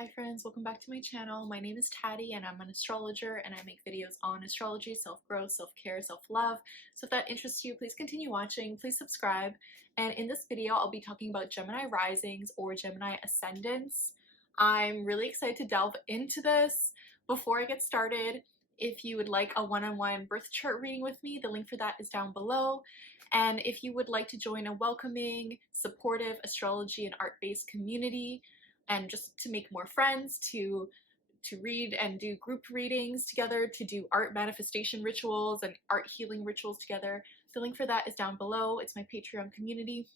Hi friends, welcome back to my channel. My name is Taddy and I'm an astrologer and I make videos on astrology, self-growth, self-care, self-love. So if that interests you, please continue watching, please subscribe. And in this video, I'll be talking about Gemini Risings or Gemini Ascendants. I'm really excited to delve into this. Before I get started, if you would like a one-on-one birth chart reading with me, the link for that is down below. And if you would like to join a welcoming, supportive astrology and art-based community, and just to make more friends, to read and do group readings together, to do art manifestation rituals and art healing rituals together, the link for that is down below. It's my Patreon community.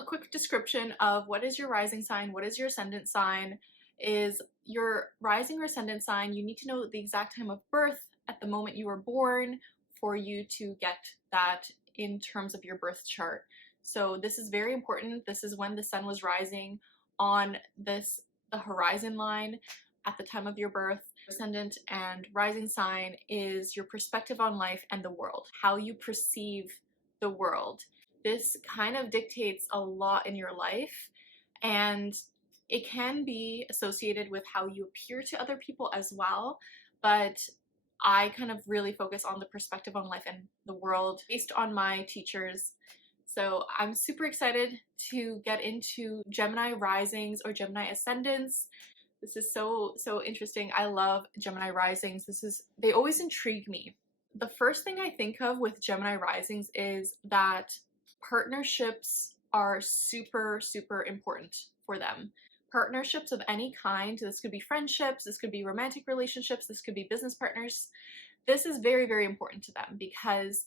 A quick description of what is your rising sign, what is your ascendant sign. Is your rising or ascendant sign, you need to know the exact time of birth at the moment you were born for you to get that in terms of your birth chart. So this is very important. This is when the sun was rising on the horizon line at the time of your birth. Ascendant and rising sign is your perspective on life and the world, how you perceive the world. This kind of dictates a lot in your life, and it can be associated with how you appear to other people as well, but I kind of really focus on the perspective on life and the world based on my teachers. So I'm super excited to get into Gemini Risings or Gemini Ascendants. This is so interesting. I love Gemini Risings. They always intrigue me. The first thing I think of with Gemini Risings is that partnerships are super important for them. Partnerships of any kind. This could be friendships, this could be romantic relationships, this could be business partners. This is very important to them because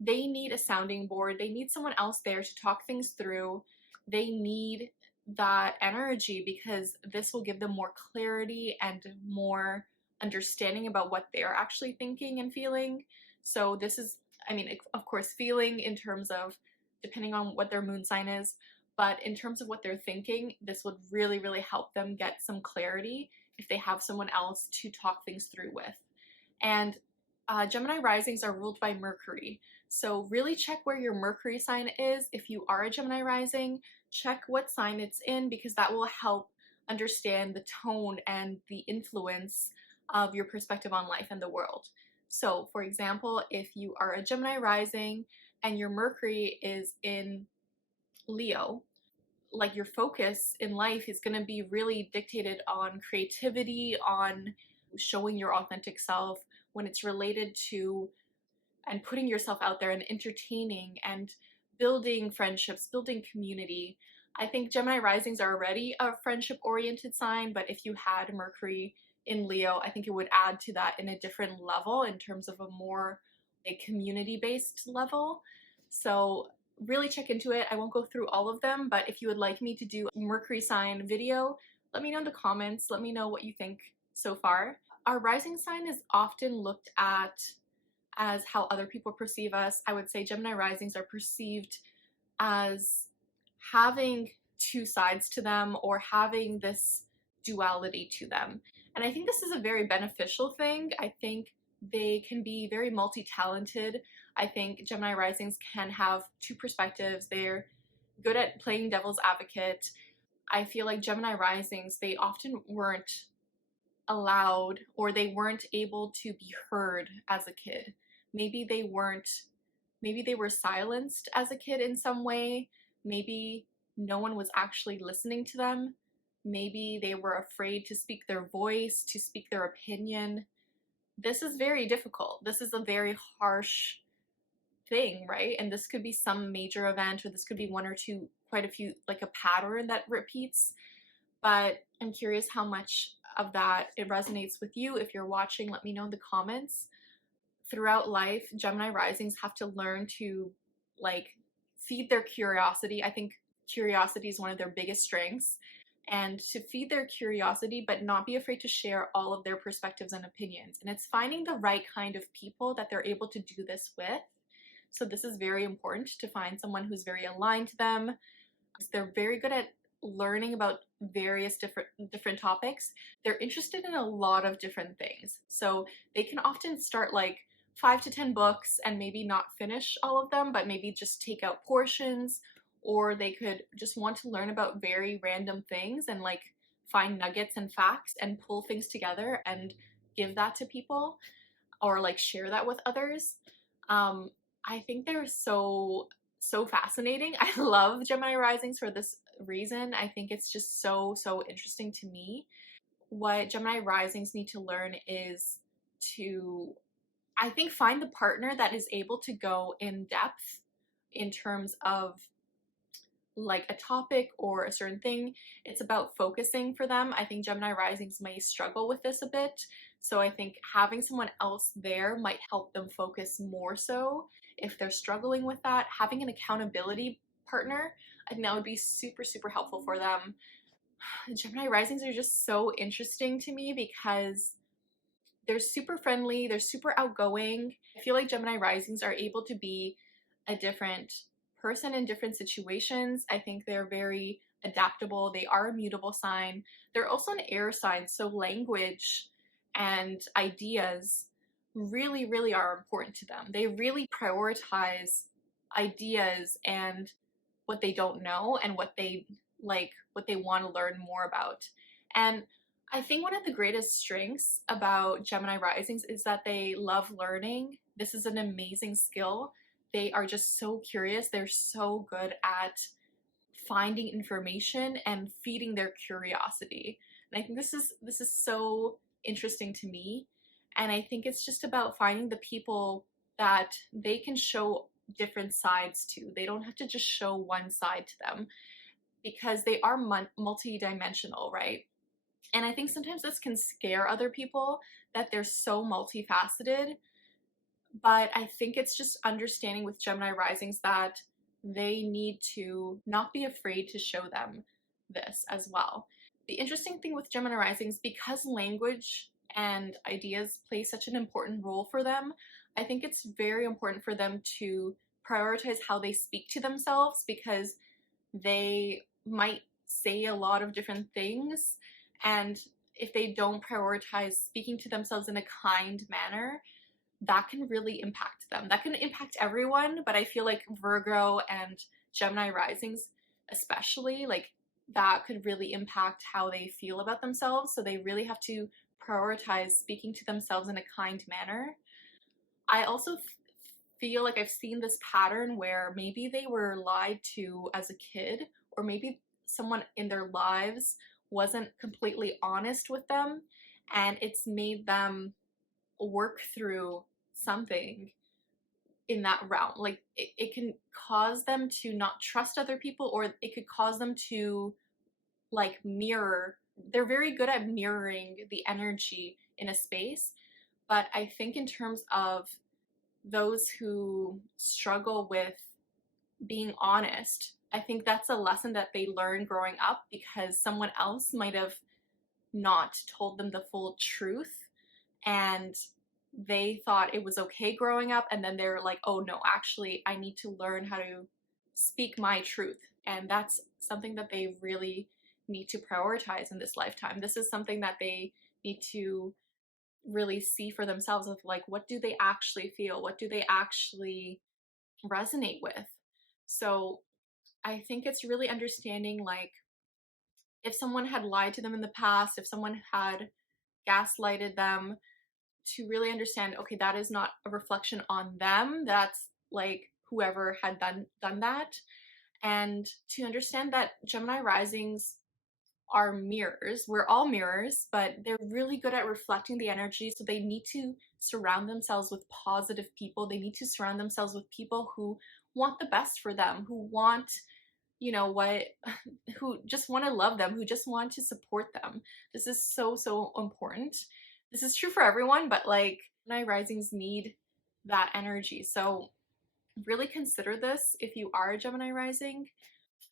they need a sounding board. They need someone else there to talk things through. They need that energy because this will give them more clarity and more understanding about what they're actually thinking and feeling. So this is, I mean, of course, feeling in terms of depending on what their moon sign is, but in terms of what they're thinking, this would really help them get some clarity if they have someone else to talk things through with. And Gemini Risings are ruled by Mercury. So really check where your Mercury sign is. If you are a Gemini Rising, check what sign it's in because that will help understand the tone and the influence of your perspective on life and the world. So for example, if you are a Gemini Rising and your Mercury is in Leo, like your focus in life is going to be really dictated on creativity, on showing your authentic self when it's related to and putting yourself out there and entertaining and building friendships, building community. I think Gemini Risings are already a friendship-oriented sign, but if you had Mercury in Leo, I think it would add to that in a different level in terms of a more community-based level. So really check into it. I won't go through all of them, but if you would like me to do a Mercury sign video, let me know in the comments. Let me know what you think so far. Our rising sign is often looked at as how other people perceive us. I would say Gemini Risings are perceived as having two sides to them or having this duality to them. And I think this is a very beneficial thing. I think they can be very multi-talented. I think Gemini Risings can have two perspectives. They're good at playing devil's advocate. I feel like Gemini Risings, they often weren't allowed or they weren't able to be heard as a kid. Maybe they were silenced as a kid in some way. Maybe no one was actually listening to them. Maybe they were afraid to speak their voice, to speak their opinion. This is very difficult. This is a very harsh thing, right? And this could be some major event, or this could be one or two, quite a few, like a pattern that repeats. But I'm curious how much of that it resonates with you. If you're watching, let me know in the comments. Throughout life, Gemini Risings have to learn to feed their curiosity. I think curiosity is one of their biggest strengths, and to feed their curiosity but not be afraid to share all of their perspectives and opinions. And it's finding the right kind of people that they're able to do this with. So this is very important, to find someone who's very aligned to them. They're very good at learning about various different topics. They're interested in a lot of different things. So they can often start 5 to 10 books and maybe not finish all of them, but maybe just take out portions, or they could just want to learn about very random things and find nuggets and facts and pull things together and give that to people, or like share that with others. I think they're so fascinating. I love Gemini risings for this reason. I think it's just so interesting to me. What Gemini risings need to learn is to, I think, find the partner that is able to go in depth in terms of like a topic or a certain thing. It's about focusing for them. I think Gemini risings may struggle with this a bit. So I think having someone else there might help them focus more so if they're struggling with that. Having an accountability partner, I think that would be super helpful for them. Gemini risings are just so interesting to me because they're super friendly, they're super outgoing. I feel like Gemini risings are able to be a different person in different situations. I think they're very adaptable. They are a mutable sign. They're also an air sign, so language and ideas really are important to them. They really prioritize ideas and what they don't know and what they like, what they want to learn more about. And I think one of the greatest strengths about Gemini risings is that they love learning. This is an amazing skill. They are just so curious. They're so good at finding information and feeding their curiosity. And I think this is so interesting to me. And I think it's just about finding the people that they can show different sides to. They don't have to just show one side to them because they are multi-dimensional, right? And I think sometimes this can scare other people that they're so multifaceted. But I think it's just understanding with Gemini risings that they need to not be afraid to show them this as well. The interesting thing with Gemini risings, because language and ideas play such an important role for them, I think it's very important for them to prioritize how they speak to themselves, because they might say a lot of different things, and if they don't prioritize speaking to themselves in a kind manner, that can really impact them. That can impact everyone, but I feel like Virgo and Gemini risings especially, like that could really impact how they feel about themselves. So they really have to prioritize speaking to themselves in a kind manner. I also feel like I've seen this pattern where maybe they were lied to as a kid, or maybe someone in their lives wasn't completely honest with them, and it's made them work through something in that realm. Like it can cause them to not trust other people, or it could cause them to like mirror. They're very good at mirroring the energy in a space. But I think in terms of those who struggle with being honest, I think that's a lesson that they learn growing up because someone else might have not told them the full truth, and they thought it was okay growing up, and then they're like, oh no, actually I need to learn how to speak my truth. And that's something that they really need to prioritize in this lifetime. This is something that they need to really see for themselves, of like, what do they actually feel, what do they actually resonate with. So I think it's really understanding, like, if someone had lied to them in the past, if someone had gaslighted them, to really understand, okay, that is not a reflection on them, that's like whoever had done that. And to understand that Gemini risings are mirrors. We're all mirrors, but they're really good at reflecting the energy. So they need to surround themselves with positive people. They need to surround themselves with people who want the best for them, who want, you know what, who just want to love them, who just want to support them. This is so important. This is true for everyone, but like Gemini risings need that energy. So really consider this if you are a Gemini rising.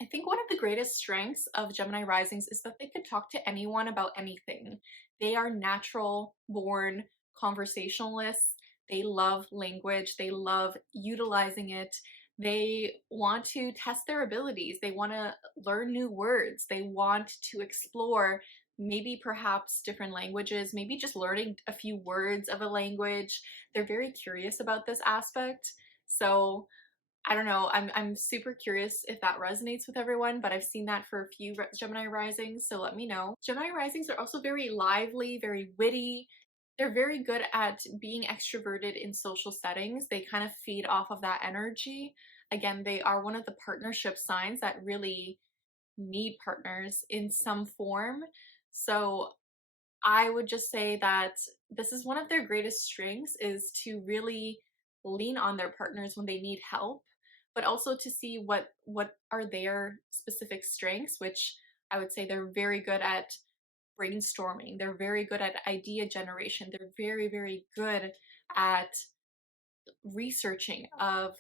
I think one of the greatest strengths of Gemini risings is that they could talk to anyone about anything. They are natural born conversationalists. They love language. They love utilizing it. They want to test their abilities. They want to learn new words. They want to explore maybe perhaps different languages, maybe just learning a few words of a language. They're very curious about this aspect. So I don't know, I'm super curious if that resonates with everyone, but I've seen that for a few Gemini risings, so let me know. Gemini risings are also very lively, very witty. They're very good at being extroverted in social settings. They kind of feed off of that energy. Again, they are one of the partnership signs that really need partners in some form. So I would just say that this is one of their greatest strengths, is to really lean on their partners when they need help, but also to see what are their specific strengths, which I would say they're very good at brainstorming. They're very good at idea generation. They're very, very good at researching, of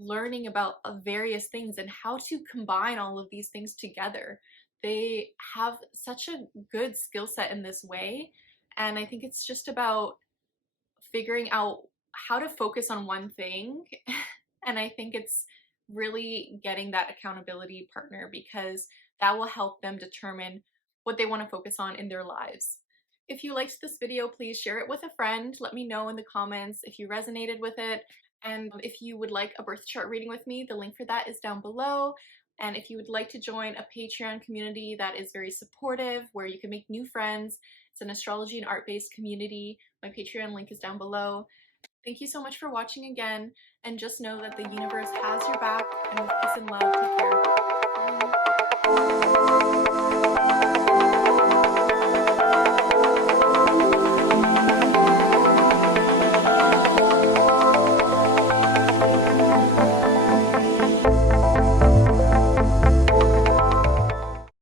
learning about various things and how to combine all of these things together. They have such a good skill set in this way, and I think it's just about figuring out how to focus on one thing. And I think it's really getting that accountability partner, because that will help them determine what they want to focus on in their lives. If you liked this video, please share it with a friend. Let me know in the comments if you resonated with it. And if you would like a birth chart reading with me, the link for that is down below. And if you would like to join a Patreon community that is very supportive, where you can make new friends, it's an astrology and art-based community. My Patreon link is down below. Thank you so much for watching again, and just know that the universe has your back, and with peace and love, take care. Bye.